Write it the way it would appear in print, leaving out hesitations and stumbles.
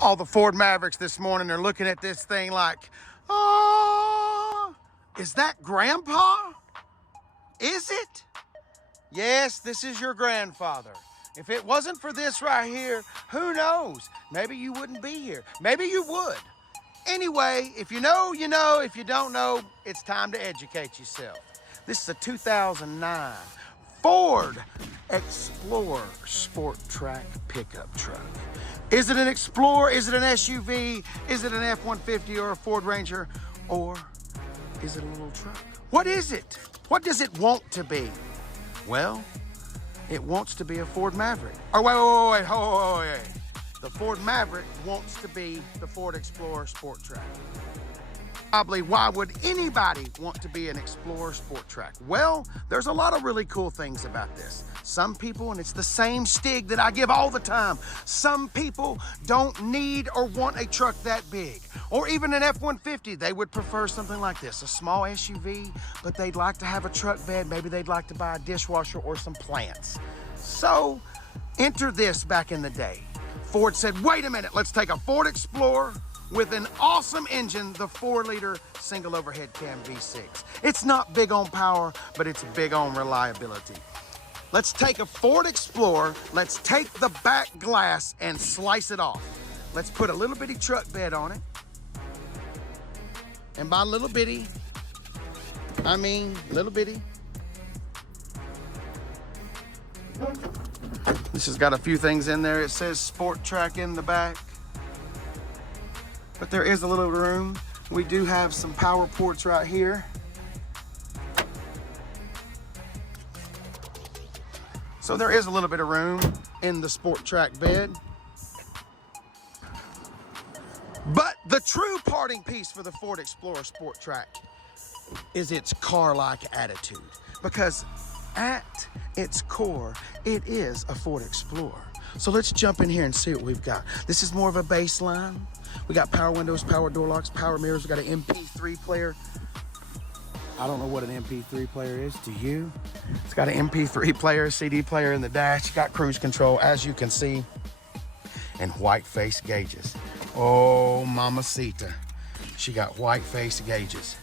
All the Ford Mavericks this morning are looking at this thing like, oh, is that Grandpa? Is it? Yes, this is your grandfather. If it wasn't for this right here, who knows? Maybe you wouldn't be here. Maybe you would. Anyway, if you know, you know. If you don't know, it's time to educate yourself. This is a 2009 Ford Explorer Sport Trac pickup truck. Is it an Explorer? Is it an SUV? Is it an F-150 or a Ford Ranger? Or is it a little truck? What is it? What does it want to be? Well, it wants to be a Ford Maverick. Oh, wait. The Ford Maverick wants to be the Ford Explorer Sport Trac. Probably, why would anybody want to be an Explorer Sport Trac? Well, there's a lot of really cool things about this. Some people, and it's the same stig that I give all the time, some people don't need or want a truck that big. Or even an F-150, they would prefer something like this, a small SUV, but they'd like to have a truck bed. Maybe they'd like to buy a dishwasher or some plants. So, enter this back in the day. Ford said, wait a minute, let's take a Ford Explorer with an awesome engine, the 4-liter single overhead cam V6. It's not big on power, but it's big on reliability. Let's take a Ford Explorer, let's take the back glass and slice it off. Let's put a little bitty truck bed on it. And by little bitty, I mean little bitty. This has got a few things in there. It says Sport Trac in the back. But there is a little room. We do have some power ports right here. So there is a little bit of room in the Sport Trac bed. But the true parting piece for the Ford Explorer Sport Trac is its car-like attitude. Because at its core, it is a Ford Explorer. So let's jump in here and see what we've got. This is more of a baseline. We got power windows, power door locks, power mirrors. We got an MP3 player. I don't know what an MP3 player is. Do you? It's got an MP3 player, CD player in the dash. It's got cruise control, as you can see, and white face gauges. Oh, mamacita. She got white face gauges.